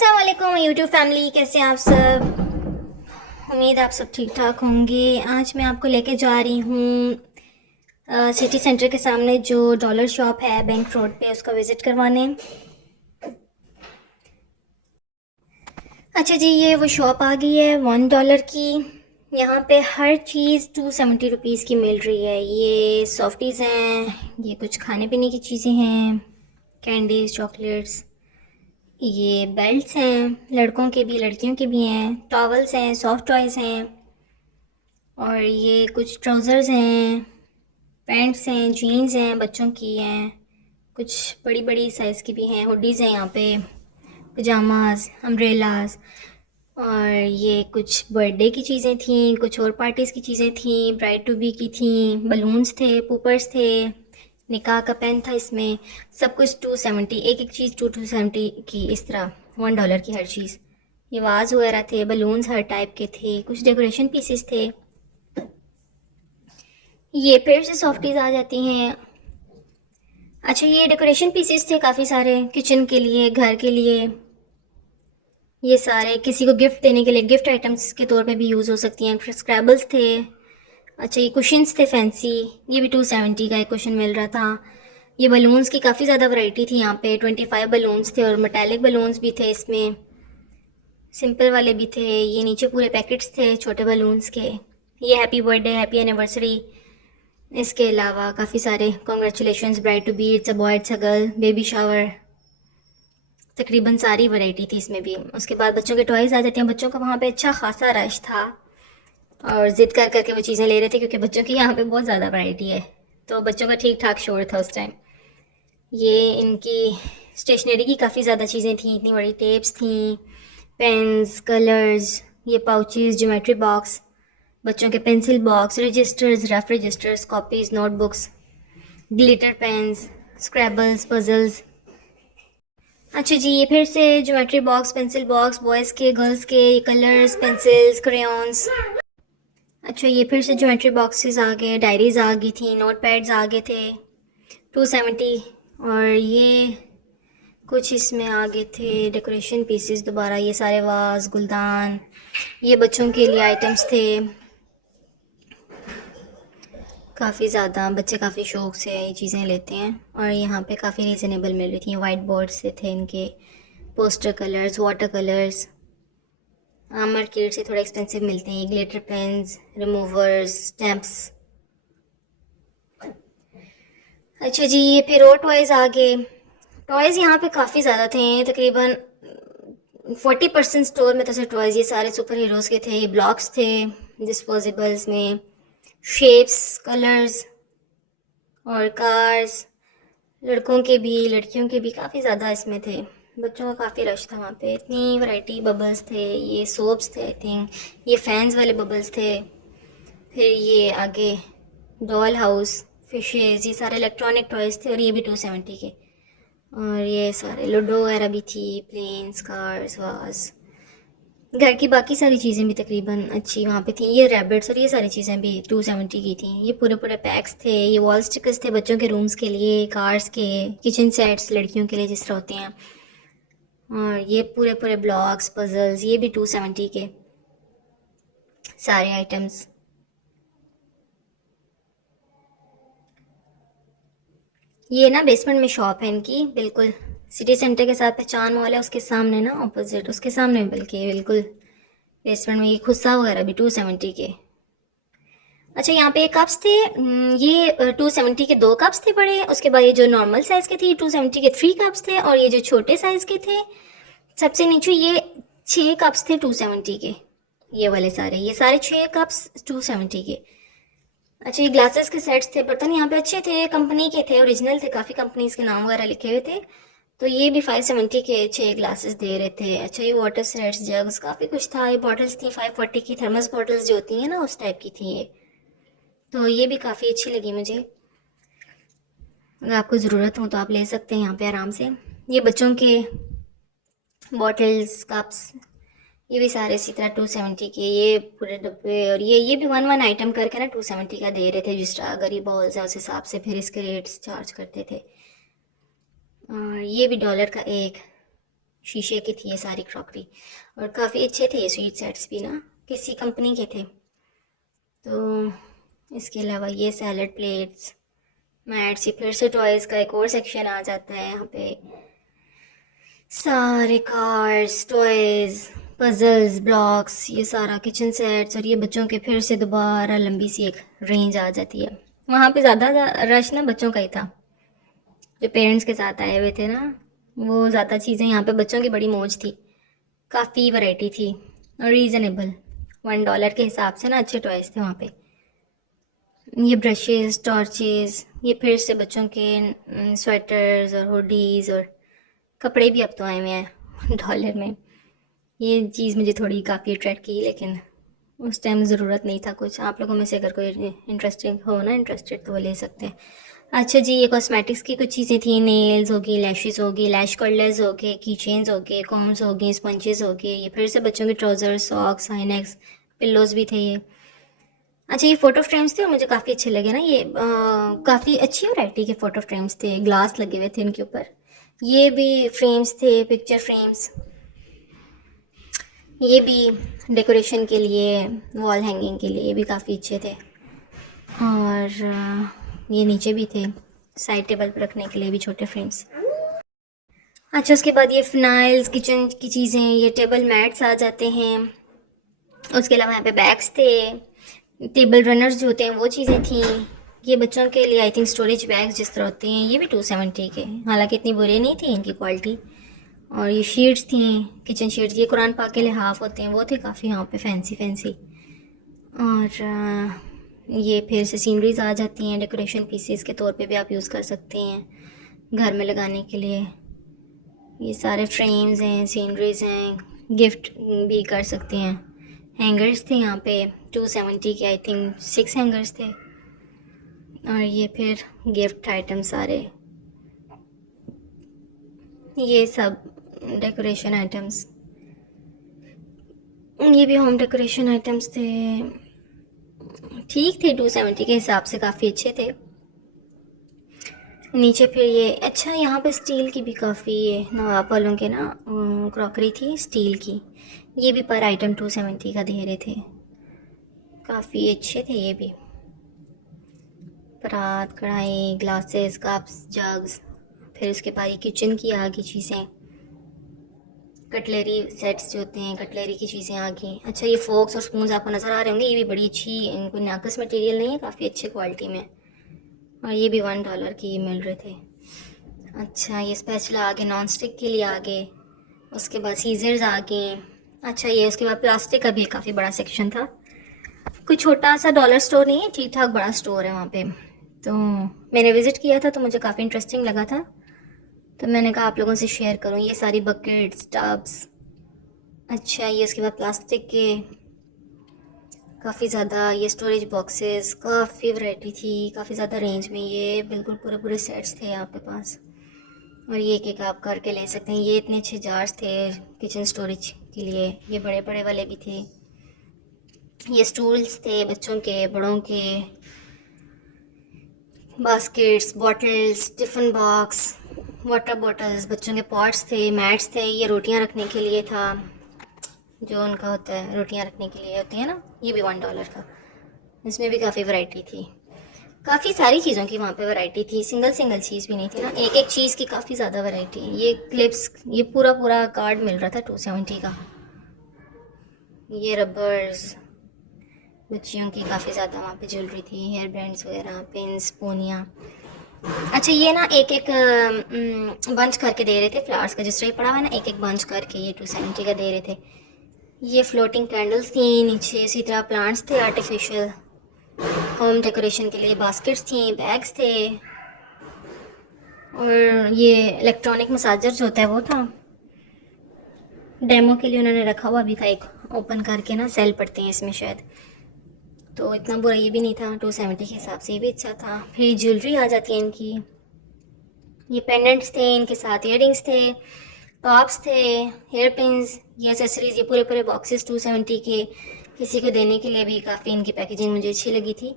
अस्सलाम वालेकुम YouTube family, कैसे हैं आप सब। उम्मीद आप सब ठीक ठाक होंगे। आज मैं आपको लेके जा रही हूँ सिटी सेंटर के सामने जो डॉलर शॉप है बैंक रोड पे, उसका विज़िट करवाने। अच्छा जी, ये वो शॉप आ गई है $1 की। यहाँ पे हर चीज़ 270 रुपीज़ की मिल रही है। ये सॉफ्टीज़ हैं, ये कुछ खाने पीने की चीज़ें हैं, कैंडीज़, चॉकलेट्स। ये बेल्ट्स हैं, लड़कों के भी लड़कियों के भी हैं, टॉवल्स हैं, सॉफ्ट टॉयज़ हैं, और ये कुछ ट्राउज़र्स हैं, पैंट्स हैं, जीन्स हैं, बच्चों की हैं, कुछ बड़ी बड़ी साइज़ की भी हैं, हुडीज़ हैं यहाँ पे, पजामाज, अम्ब्रेलाज। और ये कुछ बर्थडे की चीज़ें थीं, कुछ और पार्टीज़ की चीज़ें थीं, ब्राइड टू बी की थीं, बलून्स थे, पूपर्स थे, निकाह का पेन था इसमें। सब कुछ 270, एक एक चीज़ 270 की, इस तरह $1 की हर चीज़। ये वाज वगैरह थे, बलून्स हर टाइप के थे, कुछ डेकोरेशन पीसेस थे। ये फिर से सॉफ्टीज़ आ जाती हैं। अच्छा, ये डेकोरेशन पीसेस थे काफ़ी सारे, किचन के लिए, घर के लिए। ये सारे किसी को गिफ्ट देने के लिए, गिफ्ट आइटम्स के तौर पे भी यूज़ हो सकती हैं। फिर स्क्रैबल्स थे। अच्छा, ये कुशन्स थे फैंसी, ये भी 270 का एक कुशन मिल रहा था। ये बलून्स की काफ़ी ज़्यादा वैरायटी थी यहाँ पे, 25 बलून्स थे और मेटालिक बलून्स भी थे इसमें, सिंपल वाले भी थे। ये नीचे पूरे पैकेट्स थे छोटे बलून्स के। ये हैप्पी बर्थडे, हैप्पी एनिवर्सरी। इसके अलावा काफ़ी सारे congratulations, bride to be, it's a boy, it's a girl, baby shower. तकरीबन सारी वैरायटी थी इसमें भी। उसके बाद बच्चों के टॉयज़ आ जाते हैं। बच्चों का वहाँ पे अच्छा खासा रश था और ज़िद कर करके वो चीज़ें ले रहे थे, क्योंकि बच्चों की यहाँ पे बहुत ज़्यादा वैरायटी है, तो बच्चों का ठीक ठाक शोर था उस टाइम। ये इनकी स्टेशनरी की काफ़ी ज़्यादा चीज़ें थी, इतनी बड़ी टेप्स थी, पेन्स, कलर्स, ये पाउचेस, ज्योमेट्री बॉक्स, बच्चों के pencil box, registers, rough registers, copies, notebooks, glitter pens, scrabbles, puzzles. अच्छा जी, ये फिर से geometry box, pencil box, boys के, गर्ल्स के, कलर्स, पेंसिल्स, क्रेयॉन्स। अच्छा, ये फिर से ज्योमेट्री बॉक्सेस आ गए, डायरीज आ गई थी, नोट पैड्स आ गए थे 270। और ये कुछ इसमें आ गए थे डेकोरेशन पीसेस दोबारा, ये सारे वाज, गुलदान, ये बच्चों के लिए आइटम्स थे। काफ़ी ज़्यादा बच्चे काफ़ी शौक से ये चीज़ें लेते हैं और यहाँ पे काफ़ी रीज़नेबल मिल रही थी। वाइट बोर्ड से थे इनके, poster colours, water colours. Market से थोड़ा एक्सपेंसिव मिलते हैं। Glitter pens, removers, stamps. अच्छा जी, ये फिर और टॉयज़ आ गए। टॉयज़ यहाँ पे काफ़ी ज़्यादा थे, तकरीबन 40% स्टोर में तो सिर्फ टॉयज़। ये सारे सुपर हीरोज़ के थे, ये ब्लॉक्स थे डिस्पोजेबल्स में, शेप्स, कलर्स और कार्स। लड़कों के भी लड़कियों के भी काफ़ी ज़्यादा इसमें थे। बच्चों का काफ़ी रश था वहाँ पे, इतनी वैरायटी। बबल्स थे, ये सोप्स थे आई थिंक, ये फैंस वाले बबल्स थे। फिर ये आगे डॉल हाउस, फिशेज़, ये सारे इलेक्ट्रॉनिक टॉयज़ थे और ये भी 270 के। और ये सारे लूडो वगैरह भी थी, प्लेन्स, कार्स, वाज। घर की बाकी सारी चीज़ें भी तकरीबन अच्छी वहाँ पे थी। ये रैबिट्स और ये सारी चीज़ें भी 270 की थी। ये पूरे पूरे पैक्स थे। ये वॉल स्टिकर्स थे बच्चों के रूम्स के लिए, कार्स के, किचन सेट्स लड़कियों के लिए जिस तरह होते हैं। और ये पूरे पूरे ब्लॉक्स, पजल्स, ये भी 270 के सारे आइटम्स। ये ना बेसमेंट में शॉप है इनकी, बिल्कुल सिटी सेंटर के साथ पहचान मॉल है उसके सामने ना, ऑपोजिट उसके सामने, बल्कि बिल्कुल बेसमेंट में। ये खुस्सा वगैरह भी 270 के। अच्छा, यहाँ पे कप्स थे। ये 270 के 2 कप्स थे बड़े। उसके बाद ये जो नॉर्मल साइज़ के थे 270 के 3 कप्स थे, और ये जो छोटे साइज़ के थे सबसे नीचे, ये 6 कप्स थे 270 के। ये वाले सारे, ये सारे 6 कप्स 270 के। अच्छा, ये ग्लासेस के सेट्स थे। बर्तन यहाँ पे अच्छे थे, कंपनी के थे, ओरिजिनल थे, काफ़ी कंपनीज के नाम वगैरह लिखे हुए थे। तो ये भी 570 के 6 ग्लासेस दे रहे थे। अच्छा, ये वाटर सेट्स, जग्स, काफ़ी कुछ था। ये बॉटल्स थी 540 की, थर्मस बॉटल्स जो होती हैं ना उस टाइप की थी ये। तो ये भी काफ़ी अच्छी लगी मुझे। अगर आपको ज़रूरत हो तो आप ले सकते हैं यहाँ पे आराम से। ये बच्चों के बॉटल्स, कप्स, ये भी सारे इसी तरह 270 के। ये पूरे डब्बे, और ये भी वन वन आइटम करके ना 270 का दे रहे थे। जिस तरह अगर ये बॉल्स है उस हिसाब से फिर इसके रेट्स चार्ज करते थे। और ये भी $1 का एक। शीशे की थी ये सारी क्रॉकरी, और काफ़ी अच्छे थे ये स्वीट सेट्स भी ना, किसी कंपनी के थे। तो इसके अलावा ये सैलड प्लेट्स, मैट्स, ये फिर से टॉयज़ का एक और सेक्शन आ जाता है यहाँ पे। सारे कार्स, टॉयज़, पजल्स, ब्लॉक्स, ये सारा किचन सेट्स, और ये बच्चों के फिर से दोबारा लंबी सी एक रेंज आ जाती है। वहाँ पे ज़्यादा रश ना बच्चों का ही था, जो पेरेंट्स के साथ आए हुए थे ना, वो ज़्यादा चीज़ें यहाँ पे बच्चों की बड़ी मौज थी। काफ़ी वैरायटी थी और रीज़नेबल, $1 के हिसाब से ना अच्छे टॉयज़ थे वहाँ पे। ये ब्रशेस, टॉर्चेस, ये फिर से बच्चों के स्वेटर्स और हुडीज़, और कपड़े भी अब तो आए हुए हैं $1 में। ये चीज़ मुझे थोड़ी काफ़ी अट्रैक्ट की, लेकिन उस टाइम ज़रूरत नहीं था कुछ। आप लोगों में से अगर कोई इंटरेस्टेड तो वो ले सकते हैं। अच्छा जी, ये कॉस्मेटिक्स की कुछ चीज़ें थी, नेल्स हो गई, लैशेस हो गई, लैश कर्लर्स हो गए, की चेन्स हो गए, कॉम्स हो गए, स्पंजेस हो गए, ये फिर से बच्चों के ट्राउज़र्स, सॉक्स, हाईनेक्स, पिल्लोज़ भी थे ये। अच्छा, ये फ़ोटो फ्रेम्स थे और मुझे काफ़ी अच्छे लगे ना ये, काफ़ी अच्छी वैरायटी के फ़ोटो फ्रेम्स थे, ग्लास लगे हुए थे इनके ऊपर। ये भी फ्रेम्स थे, पिक्चर फ्रेम्स। ये भी डेकोरेशन के लिए, वॉल हैंगिंग के लिए, ये भी काफ़ी अच्छे थे। और ये नीचे भी थे, साइड टेबल पर रखने के लिए भी छोटे फ्रेम्स। अच्छा, उसके बाद ये फिनाइल्स, किचन की चीज़ें, ये टेबल मैट्स आ जाते हैं। उसके अलावा यहाँ पे बैग्स थे, टेबल रनर्स जो होते हैं वो चीज़ें थी। ये बच्चों के लिए आई थिंक स्टोरेज बैग्स जिस तरह होते हैं, ये भी 270 के, हालांकि इतनी बुरी नहीं थी इनकी क्वालिटी। और ये शीट्स थी, किचन शीट्स, ये कुरान पाक के लिहाफ होते हैं, वो थे काफ़ी यहाँ पे फैंसी फैंसी। और ये फिर से सीनरीज आ जाती हैं, डेकोरेशन पीसेस के तौर पे भी आप यूज़ कर सकते हैं घर में लगाने के लिए। ये सारे फ्रेम्स हैं, सीनरीज हैं, गिफ्ट भी कर सकते हैं। हैंगर्स थे यहाँ पे 270 के, आई थिंक 6 हैंगर्स थे। और ये फिर गिफ्ट आइटम सारे, ये सब डेकोरेशन आइटम्स, ये भी होम डेकोरेशन आइटम्स थे। ठीक थे, 270 के हिसाब से काफ़ी अच्छे थे। नीचे फिर ये, अच्छा यहाँ पे स्टील की भी काफ़ी ये नवाब वालों के ना क्रॉकरी थी स्टील की, ये भी पर आइटम 270 का दे रहे थे, काफ़ी अच्छे थे ये भी। परात, कढ़ाई, ग्लासेस, कप्स, जग्स, फिर उसके बाद ये किचन की आ गई चीज़ें, कटलरी सेट्स जो होते हैं, कटलरी की चीज़ें आ गई। अच्छा, ये फोक्स और स्पून्स आपको नज़र आ रहे होंगे, ये भी बड़ी अच्छी, कोई नाकस मटेरियल नहीं है, काफ़ी अच्छी क्वालिटी में, और ये भी $1 की मिल रहे थे। अच्छा, ये स्पैचुला आ गए, नॉन स्टिक के लिए आ गए। उसके बाद सीजर्स आ गए। अच्छा, ये उसके बाद प्लास्टिक का भी काफ़ी बड़ा सेक्शन था। कोई छोटा सा डॉलर स्टोर नहीं है, ठीक ठाक बड़ा स्टोर है वहाँ पे। तो मैंने विज़िट किया था तो मुझे काफ़ी इंटरेस्टिंग लगा था, तो मैंने कहा आप लोगों से शेयर करूँ। ये सारी बकेट्स, टब्स, अच्छा ये उसके बाद प्लास्टिक के काफ़ी ज़्यादा, ये स्टोरेज बॉक्सेस, काफ़ी वैरायटी थी, काफ़ी ज़्यादा रेंज में, ये बिल्कुल पूरे पूरे सेट्स थे आपके पास। और ये एक आप करके ले सकते हैं। ये इतने अच्छे जार्स थे किचन स्टोरेज के लिए, ये बड़े बड़े वाले भी थे। ये स्टूल्स थे बच्चों के, बड़ों के, baskets, bottles, tiffin box, water bottles, बच्चों के पॉट्स थे, मैट्स थे। ये रोटियां रखने के लिए था, जो उनका होता है रोटियां रखने के लिए होती है ना, ये भी $1 का। इसमें भी काफ़ी वैरायटी थी, काफ़ी सारी चीज़ों की वहाँ पे वैरायटी थी, सिंगल सिंगल चीज़ भी नहीं थी ना, एक एक चीज़ की काफ़ी ज़्यादा वैरायटी। ये क्लिप्स, ये पूरा पूरा कार्ड मिल रहा था 270 का। ये रबर्स, बच्चियों की काफ़ी ज़्यादा वहाँ पे ज्वेलरी थी, हेयर बैंड्स वगैरह, पिन्स, पोनियाँ। अच्छा, ये ना एक एक बंच करके दे रहे थे फ्लावर्स का, जिस तरह पड़ा हुआ है ना, एक एक बंच करके ये 270 का दे रहे थे। ये फ्लोटिंग कैंडल्स थी नीचे, इसी तरह प्लांट्स थे आर्टिफिशियल, होम डेकोरेशन के लिए बास्केट्स थी, बैग्स थे। और ये इलेक्ट्रॉनिक मसाजर जो होता है वो था, डेमो के लिए उन्होंने रखा हुआ भी था, एक ओपन करके ना, सेल पड़ते हैं इसमें शायद, तो इतना बुरा ये भी नहीं था, 270 के हिसाब से ये भी अच्छा था। फिर ज्वेलरी आ जाती है इनकी, ये पेंडेंट्स थे, इनके साथ इयररिंग्स थे, टॉप्स थे, हेयर पिन्स, ये एसेसरीज, ये पूरे पूरे बॉक्सेस 270 के, किसी को देने के लिए भी काफ़ी इनकी पैकेजिंग मुझे अच्छी लगी थी।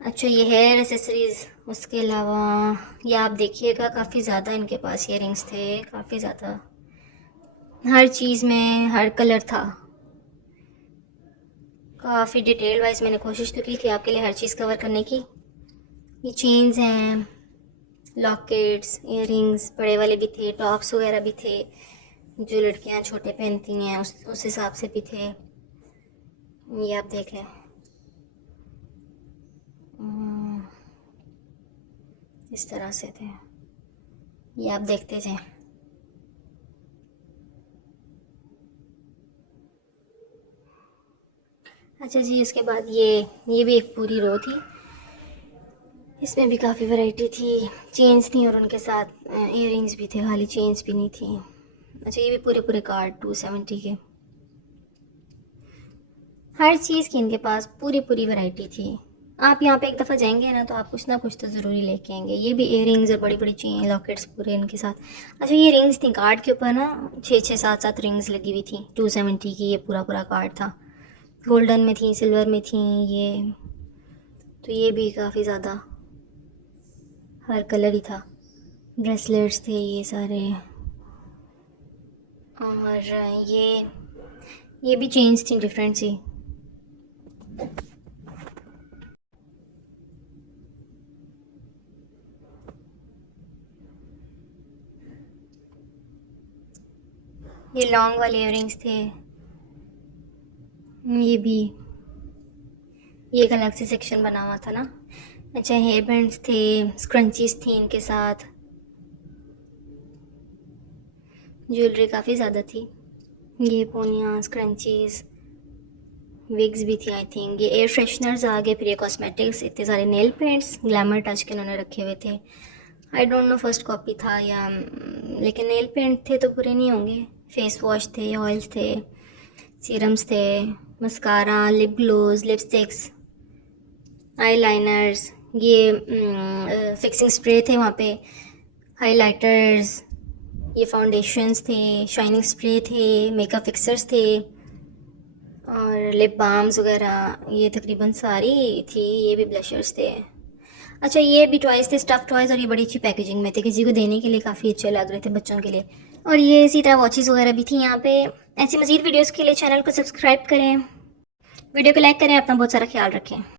अच्छा, ये हेयर एसेसरीज़, उसके अलावा ये आप देखिएगा काफ़ी ज़्यादा इनके पास इयररिंग्स थे, काफ़ी ज़्यादा हर चीज़ में हर कलर था। काफ़ी डिटेल वाइज मैंने कोशिश तो की थी आपके लिए हर चीज़ कवर करने की। ये चेन्स हैं, लॉकेट्स, इयररिंग्स बड़े वाले भी थे, टॉप्स वगैरह भी थे जो लड़कियां छोटे पहनती हैं उस हिसाब से भी थे। ये आप देख लें, इस तरह से थे। ये आप देखते जाएं। अच्छा जी, उसके बाद ये भी एक पूरी रो थी। इसमें भी काफ़ी वैरायटी थी, चेन्स थी और उनके साथ इयररिंग्स भी थे, खाली चेन्स भी नहीं थी। अच्छा, ये भी पूरे पूरे कार्ड 270 के। हर चीज़ की इनके पास पूरी पूरी वैरायटी थी। आप यहाँ पे एक दफ़ा जाएंगे ना तो आप कुछ ना कुछ तो ज़रूरी लेके आएंगे। ये भी इयररिंग्स और बड़ी बड़ी चेन लॉकेट्स पूरे इनके साथ। अच्छा, ये रिंग्स थी कार्ड के ऊपर ना, 6-6 7-7 रिंग्स लगी हुई थी 270 की। ये पूरा पूरा कार्ड था, गोल्डन में थी, सिल्वर में थी। ये तो ये भी काफ़ी ज़्यादा हर कलर ही था। ब्रेसलेट्स थे ये सारे। और ये भी चेन्स थी डिफरेंट सी। ये लॉन्ग वाले इयररिंग्स थे। ये भी ये एक अलग से सेक्शन बना हुआ था ना। अच्छा, हेयर बैंड्स थे, स्क्रंचीज थी इनके साथ। ज्वेलरी काफ़ी ज़्यादा थी। ये पोनियाँ, स्क्रंचीज, विग्स भी थी आई थिंक। ये एयर फ्रेशनर्स आ गए, फिर ये कॉस्मेटिक्स, इतने सारे नेल पेंट्स ग्लैमर टच के उन्होंने रखे हुए थे। I don't know first copy था या लेकिन नेल पेंट थे तो पूरे नहीं होंगे। फेस वॉश थे, ऑयल्स थे, सीरम्स थे, mascara, lip gloss, lipsticks, eyeliners, ये फिक्सिंग स्प्रे थे वहाँ पे, हाइलाइटर्स, ये फाउंडेशंस थे, शाइनिंग स्प्रे थे, मेकअप फिक्सर्स थे और लिप बाम्स वगैरह। ये तकरीबन सारी थी। ये भी ब्लशर्स थे। अच्छा, ये भी टॉयज़ थे, स्टफ़ टॉयज़, और ये बड़ी अच्छी पैकेजिंग में थे, किसी को देने के लिए काफ़ी अच्छे लग रहे थे बच्चों के लिए। और ये इसी तरह वॉचेस वगैरह भी थी यहाँ पे। ऐसी मज़ीद वीडियोस के लिए चैनल को सब्सक्राइब करें, वीडियो को लाइक करें, अपना बहुत सारा ख्याल रखें।